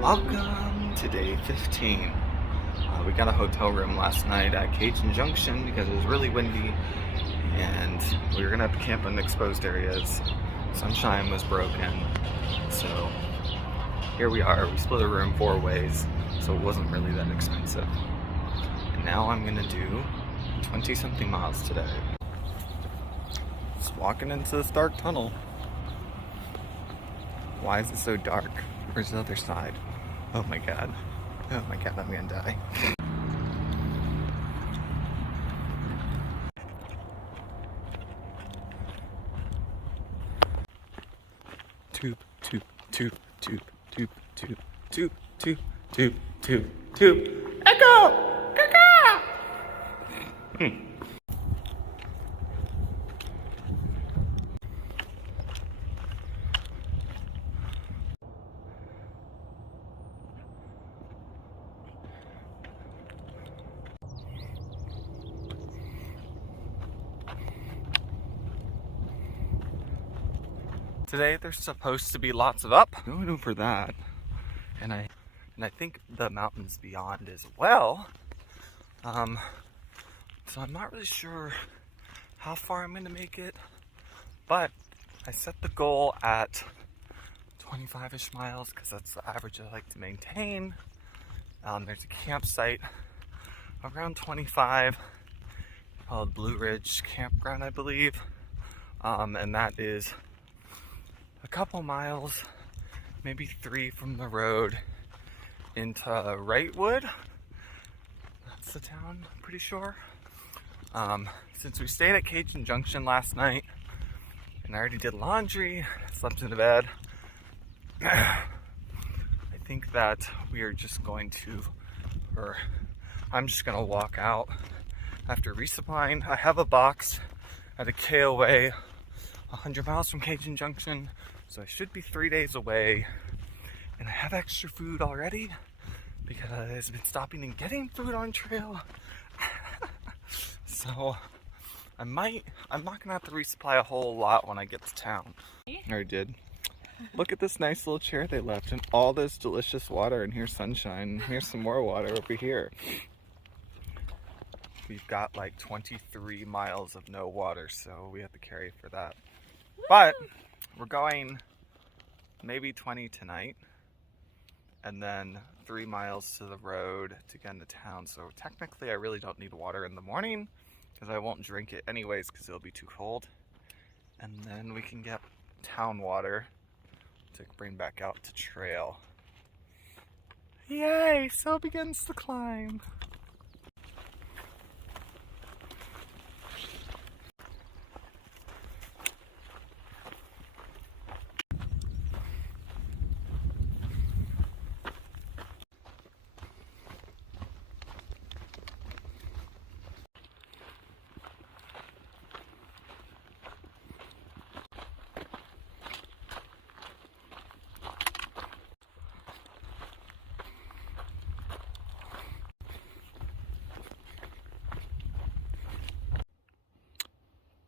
Welcome to day 15. We got a hotel room last night at Cajun Junction because it was really windy and we were gonna have to camp in exposed areas. Sunshine was broken, so here we are. We split a room 4 ways, so it wasn't really that expensive. And now I'm gonna do 20-something miles today. Just walking into this dark tunnel. Why is it so dark? Where's the other side? Oh my god. Oh my god, I'm gonna die. Tube, tube, tube, tube, tube, tube, tube, tube, tube, tube, tube. Echo! Caca! Today there's supposed to be lots of up. Going over that, and I think the mountains beyond as well. So I'm not really sure how far I'm gonna make it, but I set the goal at 25-ish miles because that's the average I like to maintain. There's a campsite around 25 called Blue Ridge Campground, I believe, and that is a couple miles, maybe 3 from the road into Wrightwood. That's the town, I'm pretty sure. Since we stayed at Cajun Junction last night and I already did laundry, slept in the bed, I think that we are just going to, or I'm just gonna walk out after resupplying. I have a box at a KOA 100 miles from Cajun Junction, so I should be 3 days away, and I have extra food already because I've been stopping and getting food on trail. So I'm not gonna have to resupply a whole lot when I get to town. I already did. Look at this nice little chair they left and all this delicious water, and here's sunshine. Here's some more water over here. We've got like 23 miles of no water, so we have to carry for that. But we're going maybe 20 tonight, and then 3 miles to the road to get into town. So technically I really don't need water in the morning because I won't drink it anyways because it'll be too cold. And then we can get town water to bring back out to trail. Yay! So begins the climb.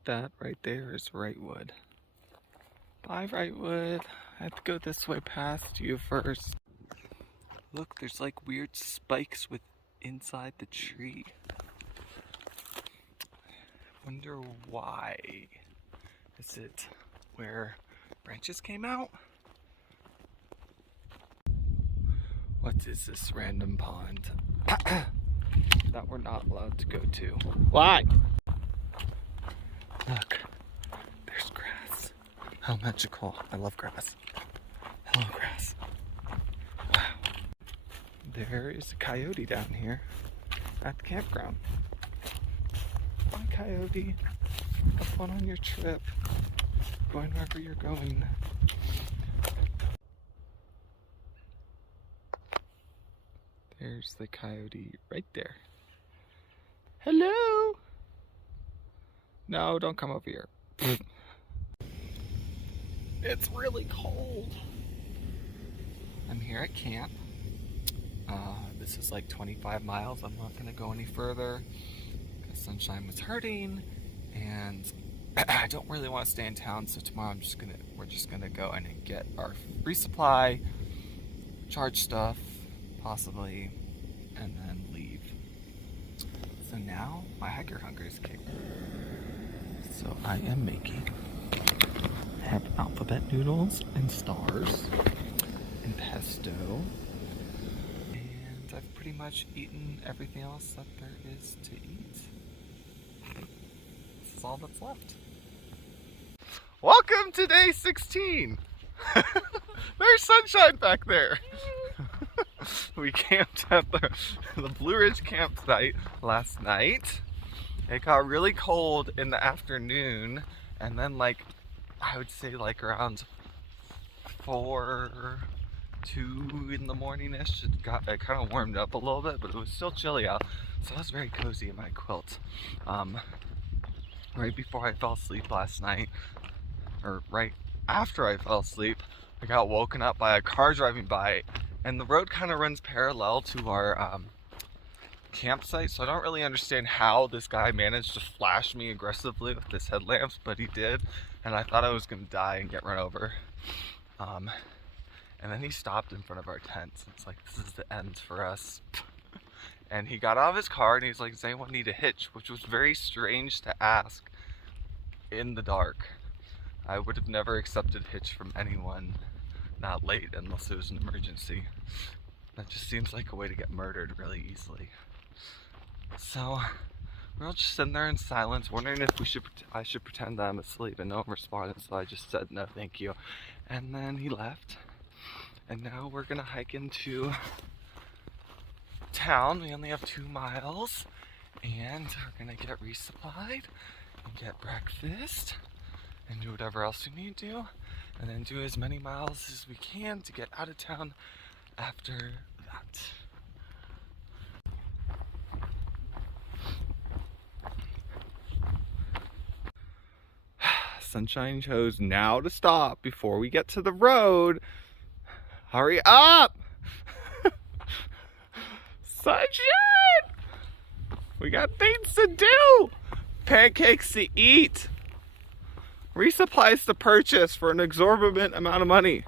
That right there is Wrightwood. Bye, Wrightwood. I have to go this way past you first. Look, there's like weird spikes with inside the tree. I wonder why. Is it where branches came out? What is this random pond that we're not allowed to go to? Why? Look, there's grass. How magical. I love grass. Hello, grass. Wow. There is a coyote down here at the campground. Hi, coyote. Have fun on your trip. Going wherever you're going. There's the coyote right there. Hello! No, don't come over here. It's really cold. I'm here at camp. This is like 25 miles. I'm not gonna go any further because sunshine was hurting, and I don't really want to stay in town. So tomorrow we're just gonna go in and get our resupply charge stuff, possibly, and then leave. So now my hiker hunger is kicked. So I am making alphabet noodles and stars and pesto. And I've pretty much eaten everything else that there is to eat. This is all that's left. Welcome to day 16! There's sunshine back there! We camped at the Blue Ridge campsite last night. It got really cold in the afternoon, and then I would say around 2 in the morning-ish, it kind of warmed up a little bit, but it was still chilly out, so I was very cozy in my quilt. Right before I fell asleep last night, or right after I fell asleep, I got woken up by a car driving by, and the road kind of runs parallel to our campsite, so I don't really understand how this guy managed to flash me aggressively with his headlamps, but he did, and I thought I was going to die and get run over. And then he stopped in front of our tents. It's like, this is the end for us. And he got out of his car and he's like, does anyone need a hitch? Which was very strange to ask in the dark. I would have never accepted a hitch from anyone not late unless it was an emergency. That just seems like a way to get murdered really easily. So we're all just sitting there in silence, wondering if I should pretend that I'm asleep, and no one responded, so I just said no thank you. And then he left, and now we're gonna hike into town. We only have 2 miles, and we're gonna get resupplied and get breakfast and do whatever else we need to do, and then do as many miles as we can to get out of town after that. Sunshine chose now to stop before we get to the road. Hurry up! Sunshine! We got things to do! Pancakes to eat! Resupplies to purchase for an exorbitant amount of money.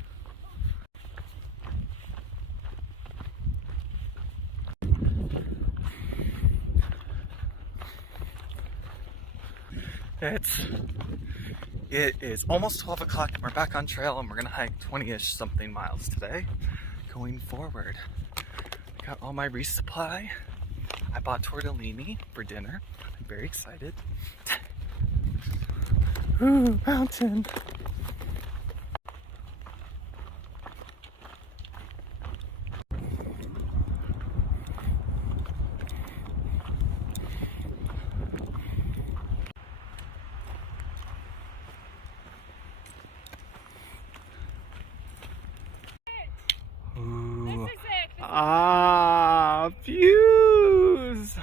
It is almost 12 o'clock and we're back on trail, and we're gonna hike 20-ish something miles today going forward. I got all my resupply. I bought tortellini for dinner. I'm very excited. Ooh, mountain. Ooh. Ah, views.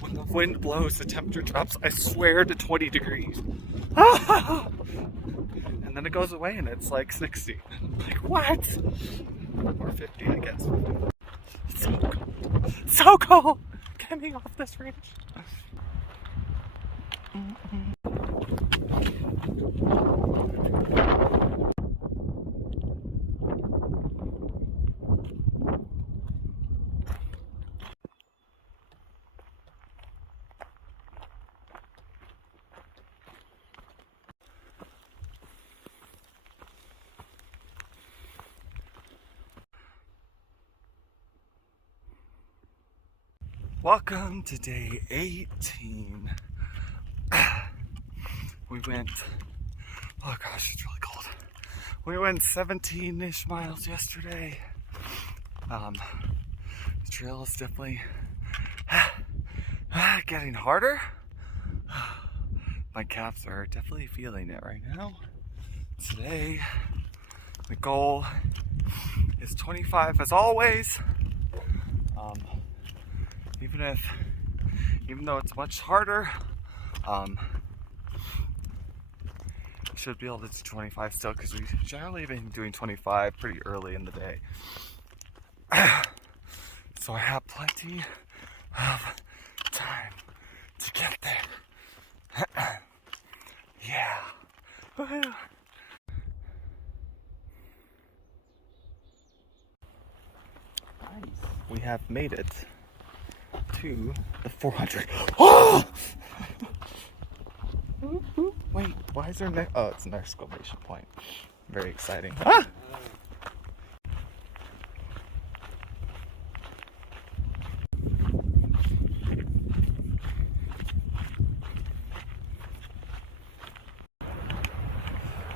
When the wind blows, the temperature drops, I swear, to 20 degrees. And then it goes away and it's like 60. Like, what? Or 50, I guess. It's so cold. So cold! Get me off this ridge. Welcome to day 18. We went, oh gosh, it's really cold. We went 17-ish miles yesterday. The trail is definitely getting harder. My calves are definitely feeling it right now. Today, the goal is 25 as always. Even though it's much harder, I should be able to do 25 still, because we've generally been doing 25 pretty early in the day. So I have plenty of time to get there. have made it to the 400. Oh! Wait, why is there oh, it's an exclamation point. Very exciting. Ah!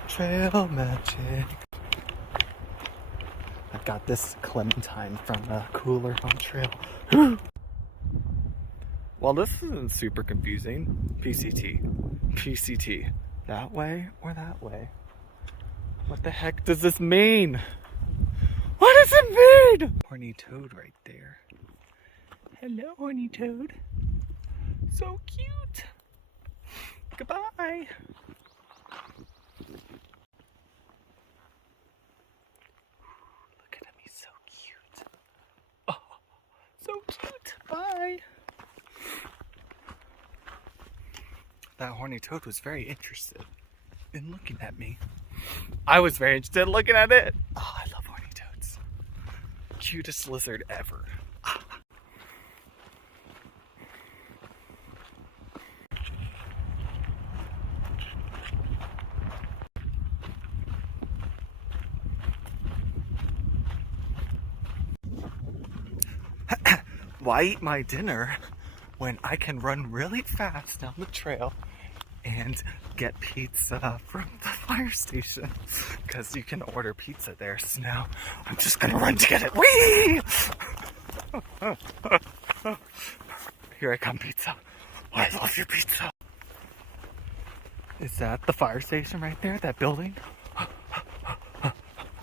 Trail magic. I've got this clementine from the cooler on trail. Well, this isn't super confusing. PCT. That way or that way? What the heck does this mean? What does it mean? Horny toad right there. Hello, horny toad. So cute. Goodbye. Look at him, he's so cute. Oh, so cute. Bye. That horny toad was very interested in looking at me. I was very interested in looking at it. Oh, I love horny toads. Cutest lizard ever. Why eat my dinner when I can run really fast down the trail and get pizza from the fire station? Because you can order pizza there. So now I'm just gonna run to get it. Whee! Here I come, pizza. I love your pizza. Is that the fire station right there? That building?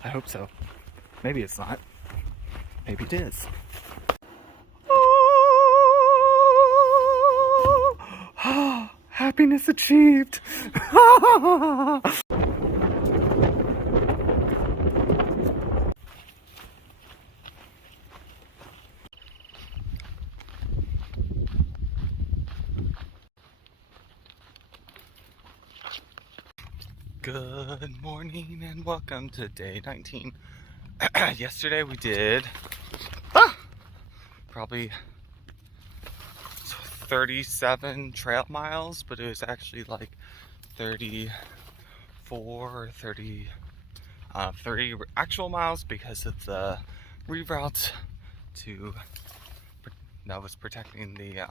I hope so. Maybe it's not. Maybe it is. Happiness achieved. Good morning and welcome to day 19. Yesterday we did probably 37 trail miles, but it was actually like 34 or 30 actual miles because of the reroute that was protecting the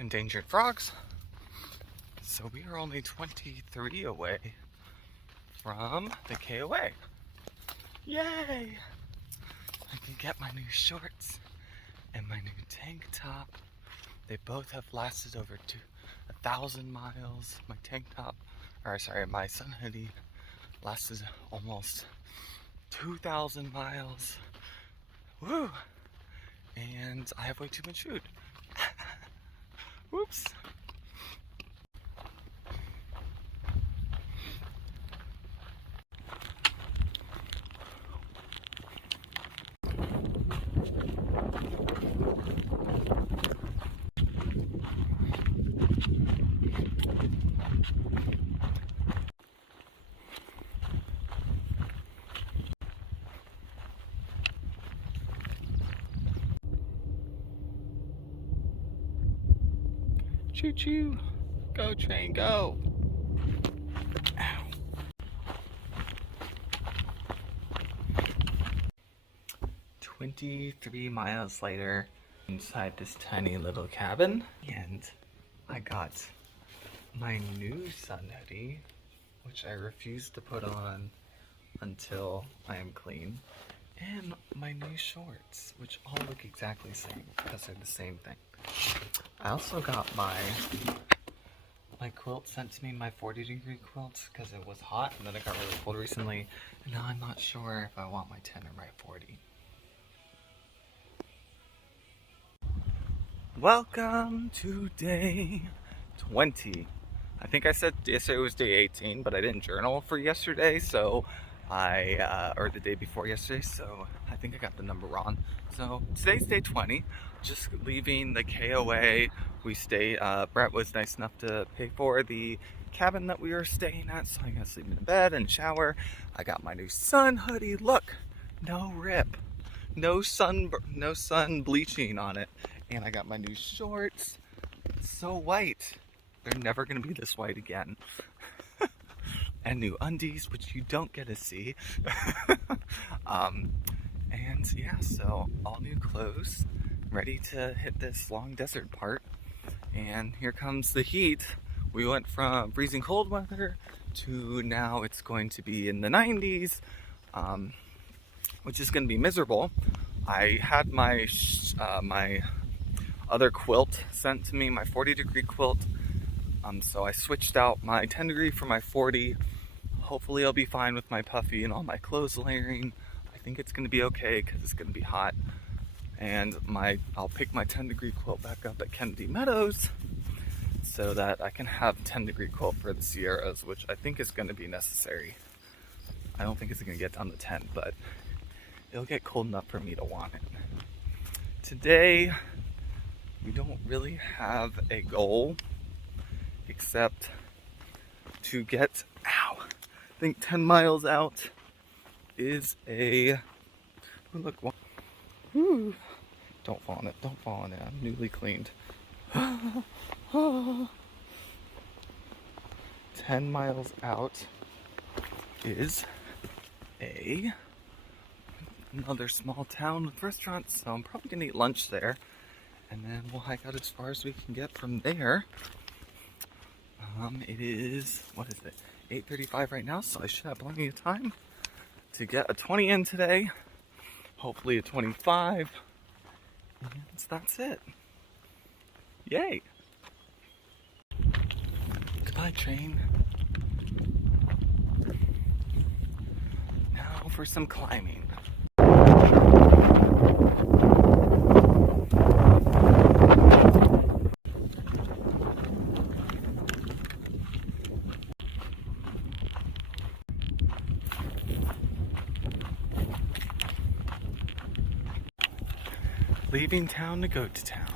endangered frogs. So we are only 23 away from the KOA. Yay! I can get my new shorts and my new tank top. They both have lasted over 1,000 miles. My tank top, my sun hoodie lasted almost 2,000 miles. Woo! And I have way too much food. Whoops. Choo choo. Go train, go. Ow. 23 miles later, inside this tiny little cabin, and I got my new sun hoodie, which I refuse to put on until I am clean, and my new shorts, which all look exactly the same because they're the same thing. I also got my quilt sent to me, my 40-degree quilt, because it was hot and then it got really cold recently, and now I'm not sure if I want my 10 or my 40. Welcome to day 20. I think I said yesterday was day 18, but I didn't journal for yesterday, so or the day before yesterday, so I think I got the number wrong. So today's day 20, just leaving the KOA. We stayed, Brett was nice enough to pay for the cabin that we were staying at, so I got to sleep in bed and shower. I got my new sun hoodie, look, no rip. no sun bleaching on it. And I got my new shorts. It's so white. They're never gonna be this white again. And new undies, which you don't get to see. And yeah, so all new clothes, ready to hit this long desert part. And here comes the heat. We went from freezing cold weather to now it's going to be in the 90s, which is going to be miserable. I had my my other quilt sent to me, my 40-degree quilt. So I switched out my 10-degree for my 40. Hopefully I'll be fine with my puffy and all my clothes layering. I think it's going to be okay because it's going to be hot. And I'll pick my 10-degree quilt back up at Kennedy Meadows so that I can have a 10-degree quilt for the Sierras, which I think is going to be necessary. I don't think it's going to get down to 10, but it'll get cold enough for me to want it. Today, we don't really have a goal except to get, I think 10 miles out is a, look, whoo, don't fall on it, don't fall on it, I'm newly cleaned. 10 miles out is another small town with restaurants, so I'm probably gonna eat lunch there, and then we'll hike out as far as we can get from there. It is, what is it, 8:35 right now, so I should have plenty of time to get a 20 in today, hopefully a 25, and that's it. Yay! Goodbye, train. Now for some climbing. Leaving town to go to town.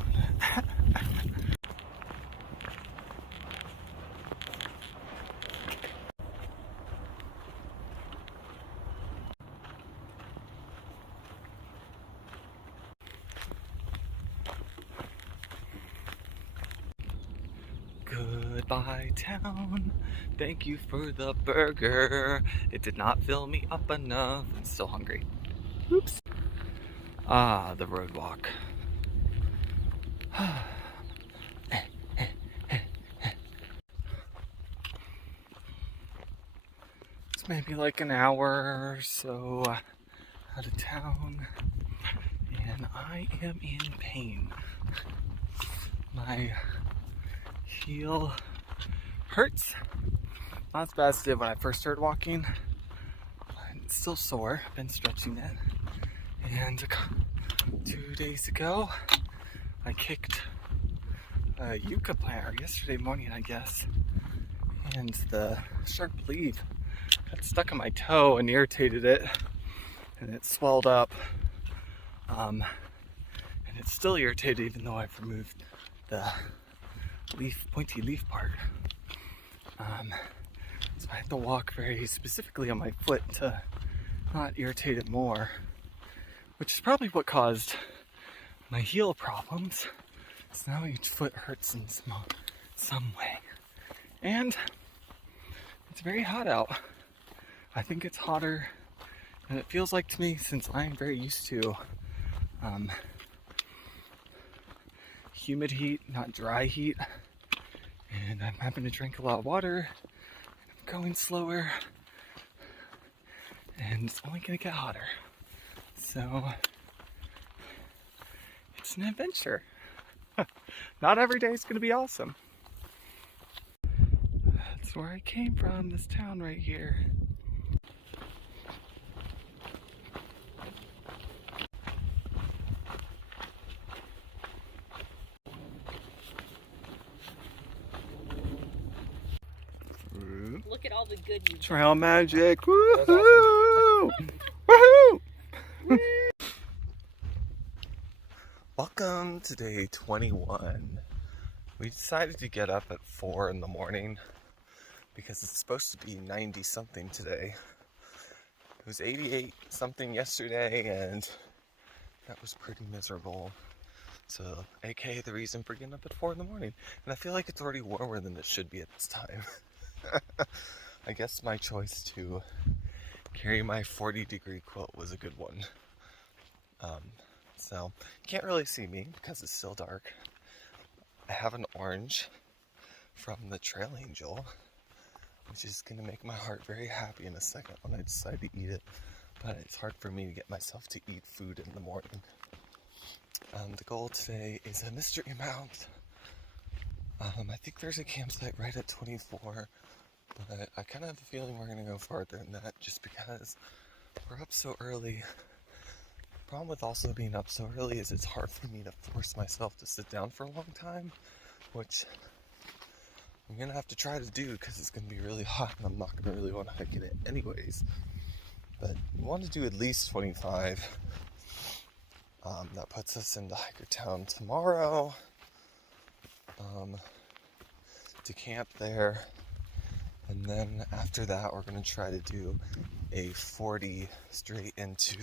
Goodbye town, thank you for the burger. It did not fill me up enough. I'm still hungry. Oops. Ah, the road walk. It's maybe like an hour or so out of town, and I am in pain. My heel hurts. Not as bad as it did when I first started walking. It's still sore. I've been stretching it. And 2 days ago, I kicked a yucca plant, or yesterday morning, I guess. And the sharp leaf got stuck on my toe and irritated it. And it swelled up. And it's still irritated even though I've removed the pointy leaf part. So I have to walk very specifically on my foot to not irritate it more, which is probably what caused my heel problems. So now each foot hurts in some way. And it's very hot out. I think it's hotter than it feels like to me, since I am very used to humid heat, not dry heat. And I'm having to drink a lot of water. I'm going slower. And it's only gonna get hotter. So it's an adventure. Not every day is gonna be awesome. That's where I came from, this town right here. Look at all the good you Trail magic! Woohoo! Woohoo! Welcome to day 21. We decided to get up at 4 in the morning because it's supposed to be 90 something today. It was 88 something yesterday, and That was pretty miserable. So, aka the reason for getting up at 4 in the morning. And I feel like it's already warmer than it should be at this time. I guess my choice to carry my 40-degree quilt was a good one. So, you can't really see me because it's still dark. I have an orange from the Trail Angel, which is going to make my heart very happy in a second when I decide to eat it. But it's hard for me to get myself to eat food in the morning. The goal today is a mystery mount. I think there's a campsite right at 24, but I kind of have a feeling we're going to go farther than that just because we're up so early. The problem with also being up so early is it's hard for me to force myself to sit down for a long time, which I'm going to have to try to do because it's going to be really hot and I'm not going to really want to hike in it anyways. But we want to do at least 25. That puts us into Hikertown tomorrow to camp there. And then after that, we're going to try to do a 40 straight into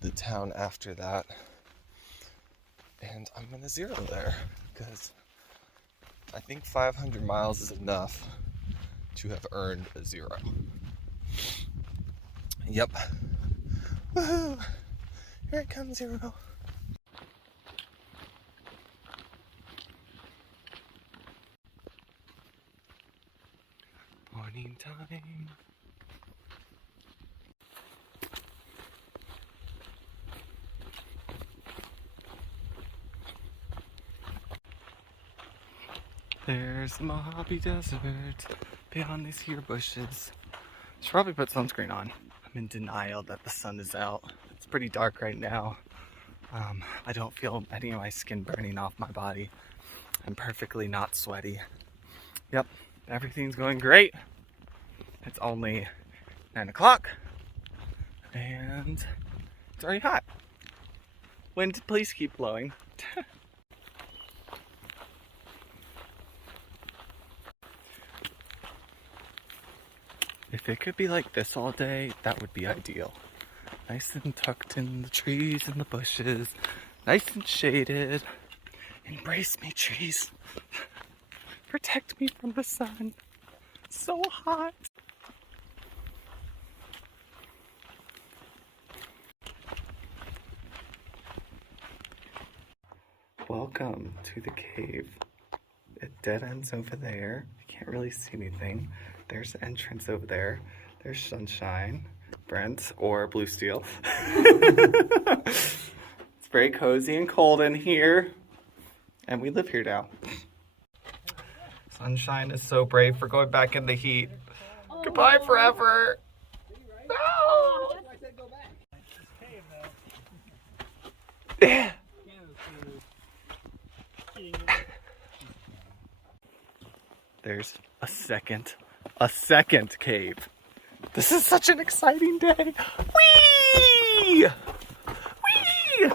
the town after that. And I'm going to zero there because I think 500 miles is enough to have earned a zero. Yep. Woohoo! Here it comes, zero. Morning time. There's the Mojave Desert beyond these here bushes. Should probably put sunscreen on. I'm in denial that the sun is out. It's pretty dark right now. I don't feel any of my skin burning off my body. I'm perfectly not sweaty. Yep, everything's going great. It's only 9 o'clock and it's already hot. Wind, please keep blowing. If it could be like this all day, that would be ideal. Nice and tucked in the trees and the bushes. Nice and shaded. Embrace me, trees. Protect me from the sun. So hot. Welcome to the cave. It dead ends over there. You can't really see anything. There's the entrance over there. There's Sunshine, Brent, or Blue Steel. It's very cozy and cold in here. And we live here now. Sunshine is so brave for going back in the heat. Oh, goodbye forever. No! Yeah. There's a second cave. This is such an exciting day. Whee! Whee!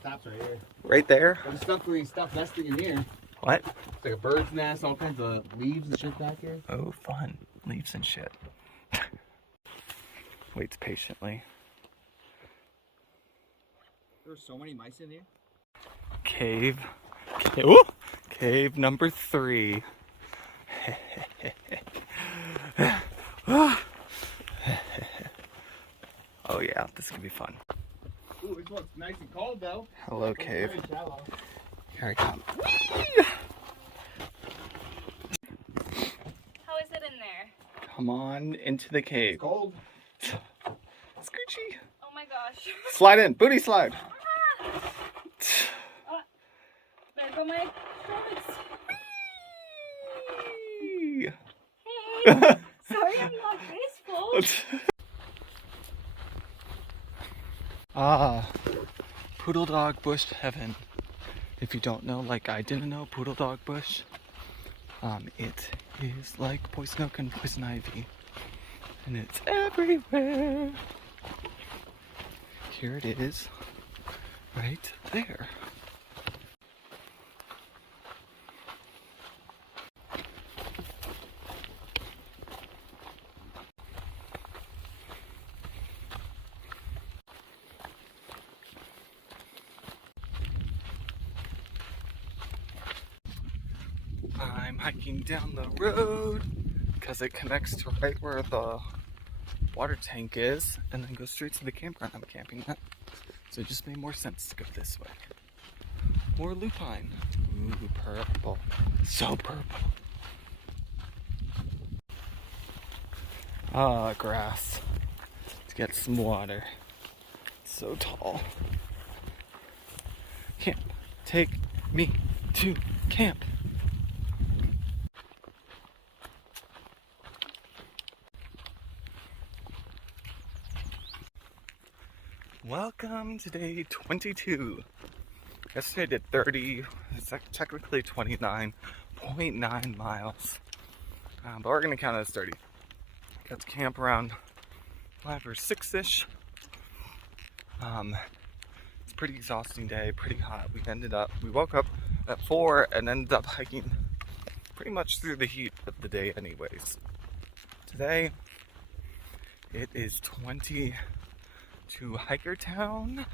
Stops right here. Right there? There's stuff nesting in here. What? It's like a bird's nest, all kinds of leaves and shit back here. Oh, fun. Leaves and shit. Waits patiently. There's so many mice in here. Cave. Ooh! Cave number 3. Oh yeah, this is gonna be fun. Ooh, this one's nice and cold though. Hello, cave. Very shallow. Here I come. How is it in there? Come on into the cave. It's cold. Scoochie. Oh my gosh. Slide in. Booty slide. There go my shorts. Whee! Hey. Sorry I'm not graceful. Ah, Poodle Dog Bush Heaven. If you don't know, like I didn't know, Poodle Dog Bush, it is like poison oak and poison ivy, and it's everywhere. Here it is, right there. I'm hiking down the road because it connects to right where the water tank is and then goes straight to the campground I'm camping at. So it just made more sense to go this way. More lupine. Ooh, purple. So purple. Ah, grass. Let's get some water. So tall. Camp. Take me to camp. Welcome to day 22. Yesterday I did 30, it's technically 29.9 miles. But we're going to count it as 30. Got to camp around 5 or 6-ish. It's a pretty exhausting day, pretty hot. We woke up at 4 and ended up hiking pretty much through the heat of the day anyways. Today, it is 20 to Hikertown,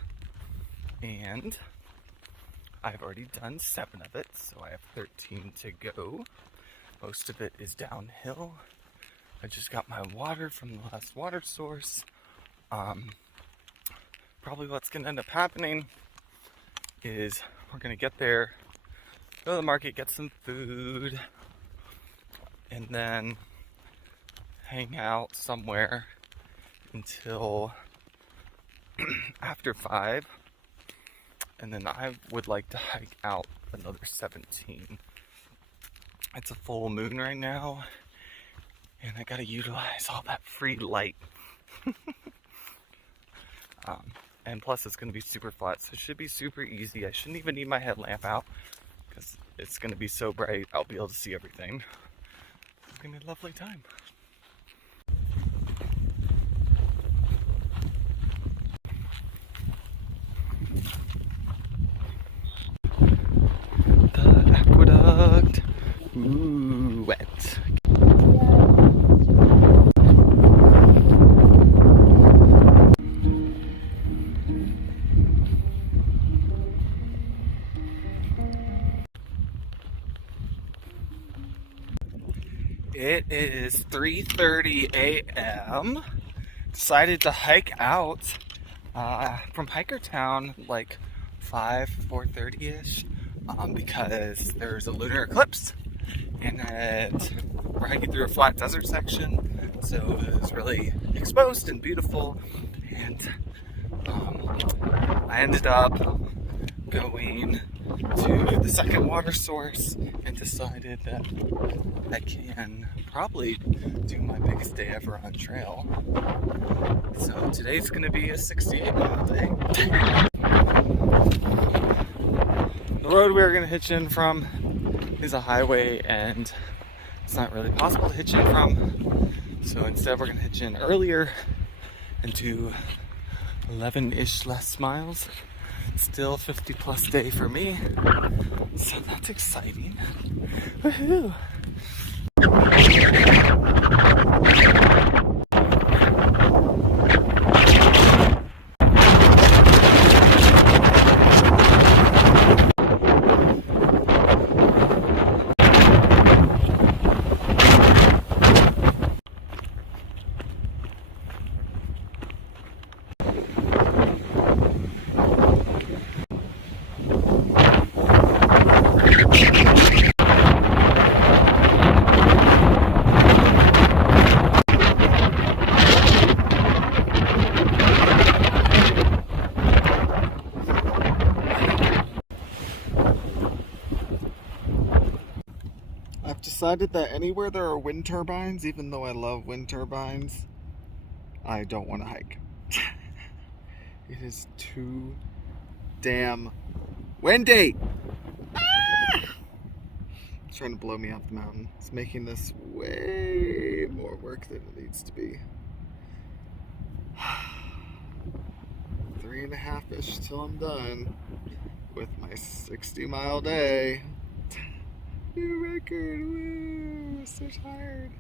and I've already done 7 of it, so I have 13 to go. Most of it is downhill. I just got my water from the last water source. Probably what's gonna end up happening is we're gonna get there, go to the market, get some food, and then hang out somewhere until after 5, and then I would like to hike out another 17. It's a full moon right now, and I gotta utilize all that free light. And plus it's gonna be super flat, so it should be super easy. I shouldn't even need my headlamp out because it's gonna be so bright I'll be able to see everything. It's gonna be a lovely time. The aqueduct. Ooh, wet. It is 3:30 a.m. Decided to hike out from Hikertown like 4:30ish because there's a lunar eclipse and we're hiking through a flat desert section, so it was really exposed and beautiful, and I ended up going to the second water source and decided that I can probably do my biggest day ever on trail. So today's gonna be a 68-mile day. The road we're gonna hitch in from is a highway, and it's not really possible to hitch in from. So instead we're gonna hitch in earlier and do 11-ish less miles. Still 50+ day for me, so that's exciting. Woohoo! Decided that anywhere there are wind turbines, even though I love wind turbines, I don't want to hike. It is too damn windy. It's trying to blow me off the mountain. It's making this way more work than it needs to be. 3.5-ish till I'm done with my 60-mile day. New record, woo! So tired.